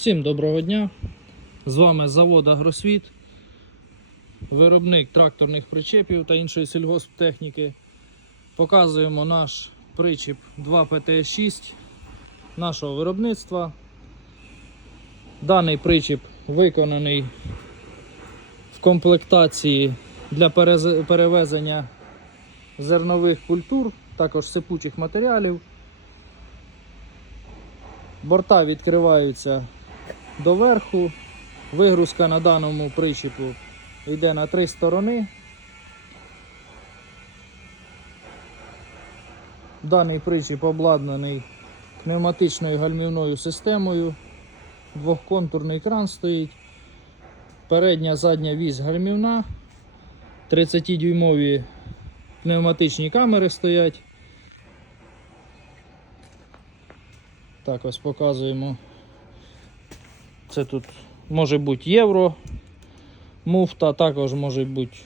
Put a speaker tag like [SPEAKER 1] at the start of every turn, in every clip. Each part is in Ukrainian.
[SPEAKER 1] Всім доброго дня! З вами завод Агросвіт, виробник тракторних причепів та іншої сільгосптехніки. Показуємо наш причіп 2PT6 нашого виробництва. Даний причіп виконаний в комплектації для перевезення зернових культур, також сипучих матеріалів. Борта відкриваються доверху. Вигрузка на даному причіпу йде на три сторони. Даний причіп обладнаний пневматичною гальмівною системою. Двохконтурний кран стоїть. Передня задня вісь гальмівна. 30-дюймові пневматичні камери стоять. Так, ось показуємо. Це тут може бути євро. Муфта також може бути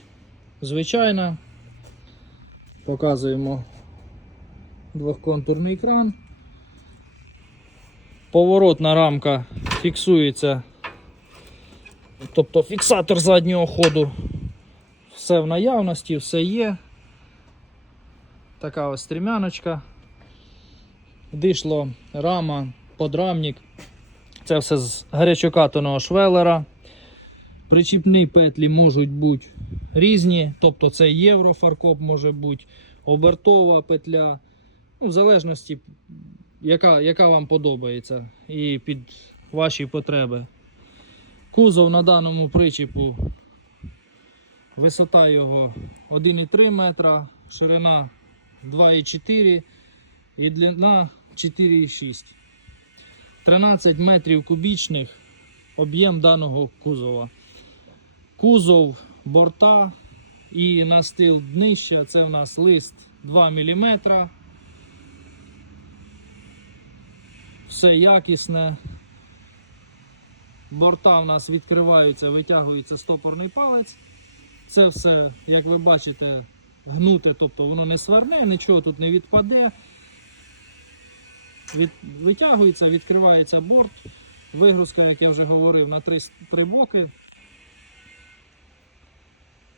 [SPEAKER 1] звичайна. Показуємо двохконтурний кран. Поворотна рамка фіксується. Тобто фіксатор заднього ходу. Все в наявності, все є. Така ось стрімяночка. Дишло, рама, подрамник. Це все з гарячокатаного швелера. Причіпні петлі можуть бути різні, тобто це єврофаркоп може бути, обертова петля. Ну, в залежності, яка, яка вам подобається і під ваші потреби. Кузов на даному причіпу. Висота його 1,3 метра, ширина 2,4 і длина 4,6. 13 метрів кубічних об'єм даного кузова. Кузов борта і настил днища це в нас лист 2 мм. Все якісне. Борта в нас відкриваються, витягується стопорний палець. Це все, як ви бачите, гнуте, тобто воно не сварне, нічого тут не відпаде. Від, витягується, відкривається борт. Вигрузка, як я вже говорив, на три, три боки.